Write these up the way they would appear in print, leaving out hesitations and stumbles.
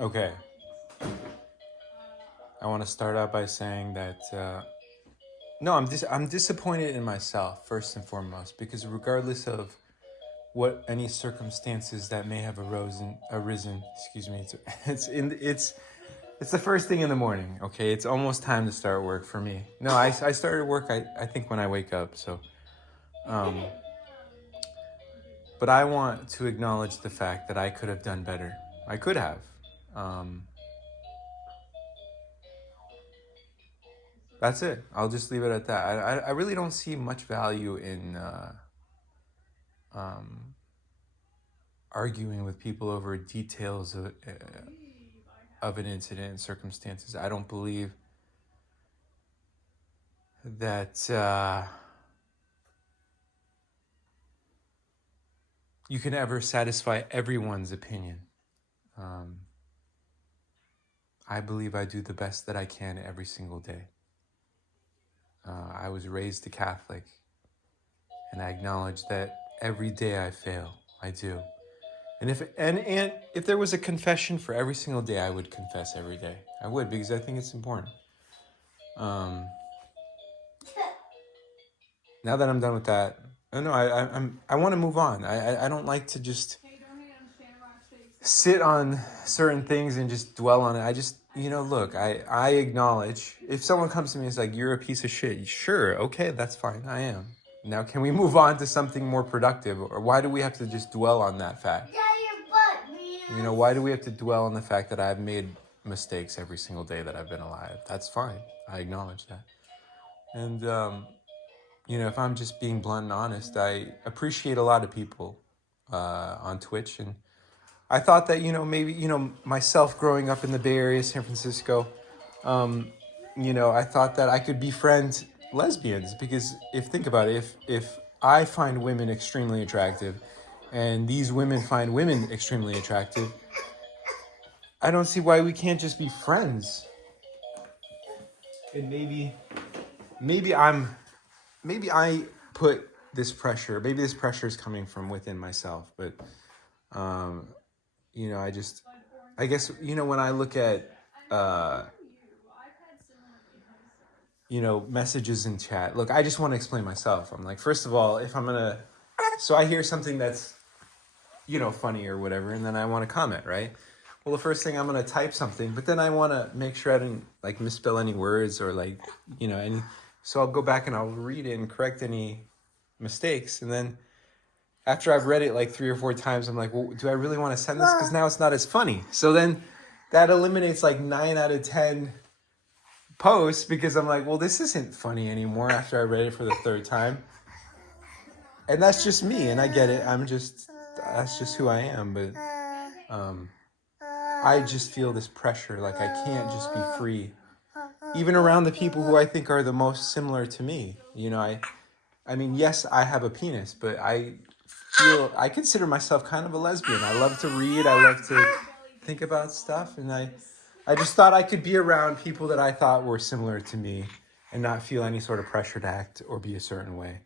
Okay. I want to start out by saying that no, I'm disappointed in myself first and foremost, because regardless of what any circumstances that may have arisen, excuse me, it's the first thing in the morning. Okay, it's almost time to start work for me. No, I started work I think when I wake up. So, um, but I want to acknowledge the fact that I could have done better. I could have. Um, that's it. I'll just leave it at that. I really don't see much value in um, arguing with people over details of an incident and circumstances. I don't believe that you can ever satisfy everyone's opinion. Um, I believe I do the best that I can every single day. I was raised a Catholic, and I acknowledge that every day I fail. I do. And if there was a confession for every single day, I would confess every day. I would, because I think it's important. Now that I'm done with that, no, I want to move on. I don't like to just sit on certain things and just dwell on it. I just, look, I acknowledge if someone comes to me and is like, you're a piece of shit. Sure, okay, that's fine. I am. Now, can we move on to something more productive? Or why do we have to just dwell on that fact? Why do we have to dwell on the fact that I've made mistakes every single day that I've been alive? That's fine. I acknowledge that. And, if I'm just being blunt and honest, I appreciate a lot of people on Twitch. And I thought that, maybe, myself growing up in the Bay Area, San Francisco, I thought that I could befriend lesbians, because think about it, if I find women extremely attractive and these women find women extremely attractive, I don't see why we can't just be friends. And maybe I put this pressure. Maybe this pressure is coming from within myself. But, I guess, when I look at, messages in chat. Look, I just want to explain myself. I'm like, first of all, if I'm going to, so I hear something that's, funny or whatever, and then I want to comment, right? Well, the first thing I'm going to type something, but then I want to make sure I didn't misspell any words or any. So I'll go back and I'll read it and correct any mistakes. And then after I've read it 3 or 4 times, I'm like, well, do I really want to send this? Because now it's not as funny. So then that eliminates 9 out of 10 posts, because I'm like, well, this isn't funny anymore after I read it for the 3rd time. And that's just me, and I get it. That's just who I am. But I just feel this pressure, I can't just be free, even around the people who I think are the most similar to me. I mean, yes, I have a penis, but I consider myself kind of a lesbian. I love to read. I love to think about stuff. And I just thought I could be around people that I thought were similar to me and not feel any sort of pressure to act or be a certain way.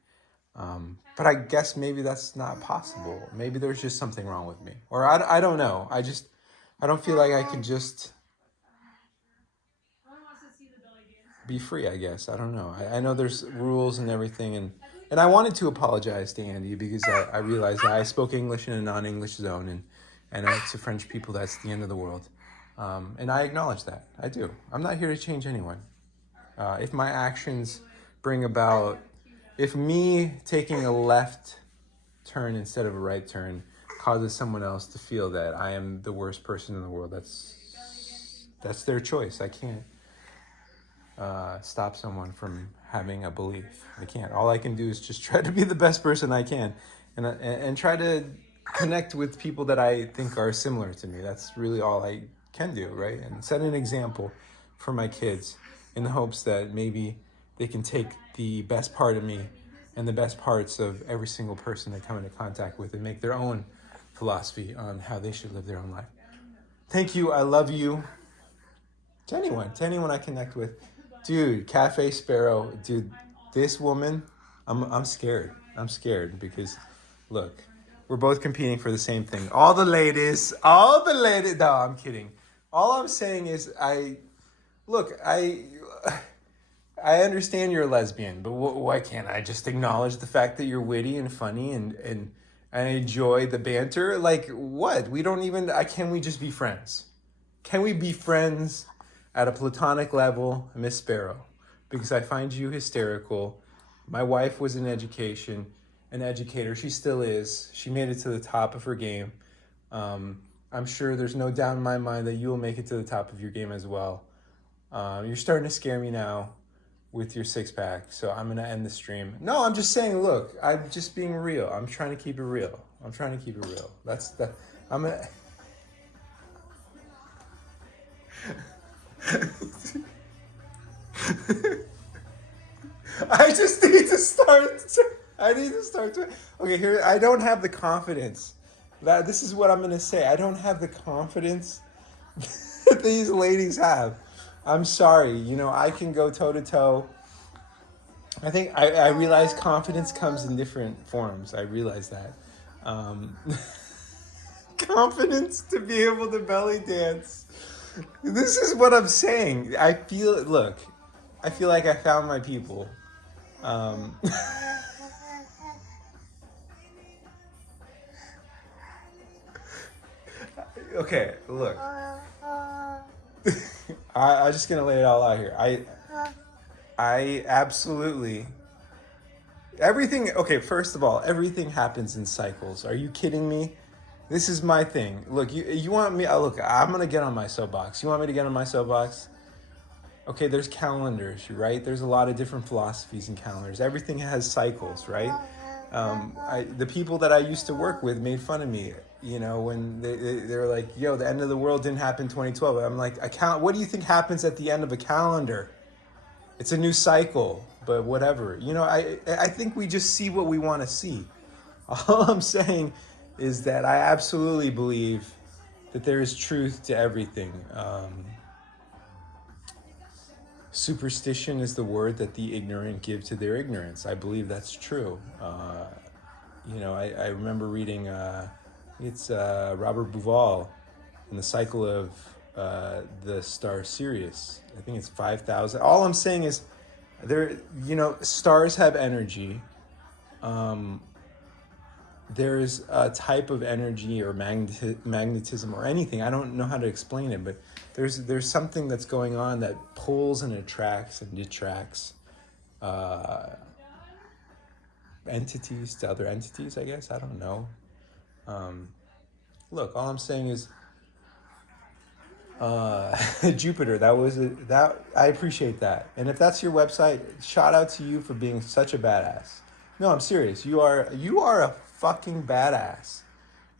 But I guess maybe that's not possible. Maybe there's just something wrong with me. Or I don't know. I don't feel like I can just be free, I guess. I don't know. I know there's rules and everything. And I wanted to apologize to Andy, because I realized that I spoke English in a non-English zone. And to French people, that's the end of the world. And I acknowledge that. I do. I'm not here to change anyone. If my actions bring about... If me taking a left turn instead of a right turn causes someone else to feel that I am the worst person in the world, that's their choice. I can't stop someone from having a belief. I can't. All I can do is just try to be the best person I can, and try to connect with people that I think are similar to me. That's really all I can do, right? And set an example for my kids in the hopes that maybe they can take the best part of me and the best parts of every single person they come into contact with and make their own philosophy on how they should live their own life. Thank you. I love you. To anyone I connect with. Dude, Cafe Sparrow, dude, this woman, I'm scared. I'm scared because, look, we're both competing for the same thing. All the ladies, no, I'm kidding. All I'm saying is look, I understand you're a lesbian, but why can't I just acknowledge the fact that you're witty and funny and I enjoy the banter? Like, what? We don't even, can we just be friends? Can we be friends at a platonic level, Miss Sparrow? Because I find you hysterical. My wife was an educator. She still is. She made it to the top of her game. I'm sure there's no doubt in my mind that you will make it to the top of your game as well. You're starting to scare me now with your six-pack, so I'm going to end the stream. No, I'm just saying, look, I'm just being real. I'm trying to keep it real. I'm going to... I just need to start. Okay, here, I don't have the confidence. This is what I'm going to say. I don't have the confidence that these ladies have. I'm sorry. I can go toe-to-toe. I think I realize confidence comes in different forms. I realize that. Confidence to be able to belly dance. This is what I'm saying. I feel like I found my people. Okay, look. I'm just gonna lay it all out here. I absolutely... Everything... Okay, first of all, everything happens in cycles. Are you kidding me? This is my thing. Look, you want me... Look, I'm gonna get on my soapbox. You want me to get on my soapbox? Okay, there's calendars, right? There's a lot of different philosophies in calendars. Everything has cycles, right? The people that I used to work with made fun of me, when they were like, yo, the end of the world didn't happen in 2012. I'm like, what do you think happens at the end of a calendar? It's a new cycle, but whatever. I think we just see what we want to see. All I'm saying is that I absolutely believe that there is truth to everything. Superstition is the word that the ignorant give to their ignorance. I believe that's true. I remember reading, it's Robert Bouval in the cycle of the star Sirius. I think it's 5,000. All I'm saying is, stars have energy. There's a type of energy or magnetism or anything. I don't know how to explain it, but there's something that's going on that pulls and attracts and detracts entities to other entities, I guess. I don't know. Look, all I'm saying is Jupiter, I appreciate that. And if that's your website, shout out to you for being such a badass. No, I'm serious. You are a fucking badass.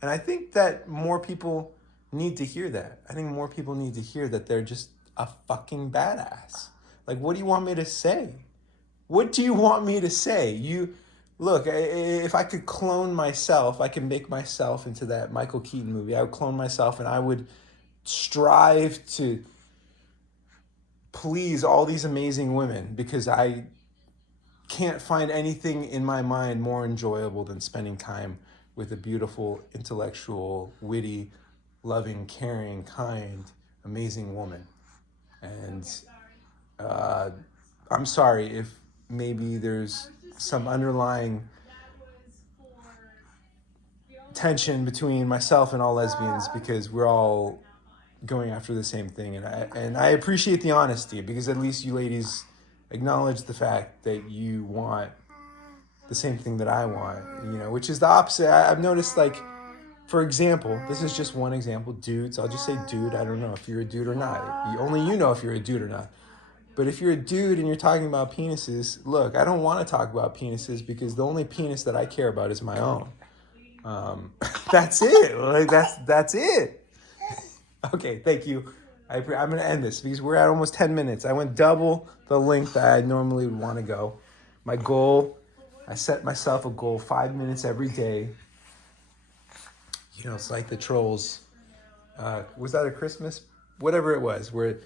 And I think that more people need to hear that. I think more people need to hear that they're just a fucking badass. Like, what do you want me to say? What do you want me to say? Look, if I could clone myself, I can make myself into that Michael Keaton movie. I would clone myself and I would strive to please all these amazing women because I can't find anything in my mind more enjoyable than spending time with a beautiful, intellectual, witty, loving, caring, kind, amazing woman. And I'm sorry if maybe there's some underlying tension between myself and all lesbians because we're all going after the same thing. And I appreciate the honesty because at least you ladies acknowledge the fact that you want the same thing that I want, which is the opposite. I've noticed, like, for example, this is just one example, dudes. I'll just say dude. I don't know if you're a dude or not. Only you know if you're a dude or not. But if you're a dude and you're talking about penises, look, I don't want to talk about penises because the only penis that I care about is my own. That's it. Like, that's it. Okay, thank you. I'm going to end this because we're at almost 10 minutes. I went double the length that I normally would want to go. My goal, I set myself a goal, 5 minutes every day. It's like the Trolls. Was that a Christmas? Whatever it was, where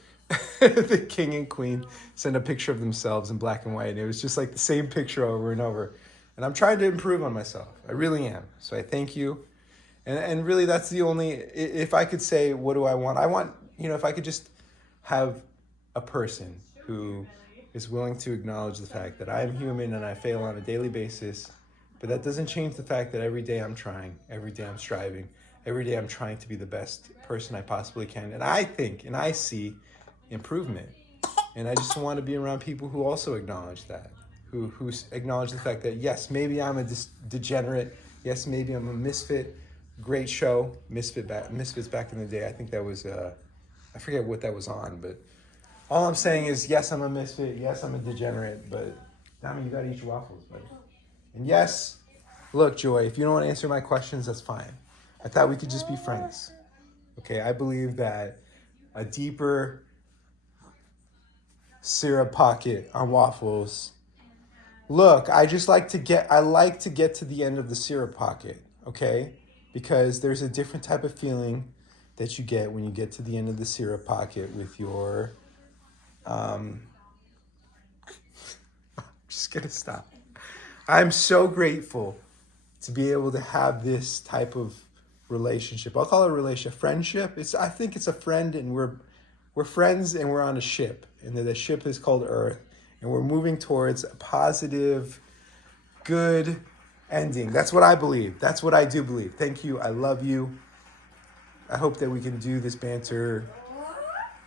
the king and queen sent a picture of themselves in black and white. And it was just like the same picture over and over. And I'm trying to improve on myself. I really am. So I thank you. And really, that's the only, if I could say, what do I want? I want if I could just have a person who is willing to acknowledge the fact that I am human and I fail on a daily basis, but that doesn't change the fact that every day I'm trying, every day I'm striving, every day I'm trying to be the best person I possibly can. And I think and I see improvement. And I just want to be around people who also acknowledge that, who acknowledge the fact that, yes, maybe I'm a degenerate. Yes, maybe I'm a misfit. Great show, Misfits back in the day. I think that was, I forget what that was on, but all I'm saying is, yes, I'm a misfit. Yes, I'm a degenerate. But, Dami, you got to eat your waffles, buddy. And yes, look, Joy, if you don't want to answer my questions, that's fine. I thought we could just be friends. Okay, I believe that a deeper syrup pocket on waffles. Look, I like to get to the end of the syrup pocket, okay? Because there's a different type of feeling that you get when you get to the end of the syrup pocket with your, I'm just gonna stop. I'm so grateful to be able to have this type of relationship. I'll call it a relationship, friendship. I think it's a friend, and we're friends, and we're on a ship, and the ship is called Earth, and we're moving towards a positive, good ending. That's what I believe. That's what I do believe. Thank you. I love you. I hope that we can do this banter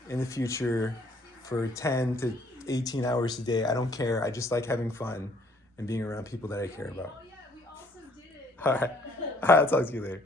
in the future for 10 to 18 hours a day. I don't care. I just like having fun and being around people that I care about. All right. I'll talk to you later.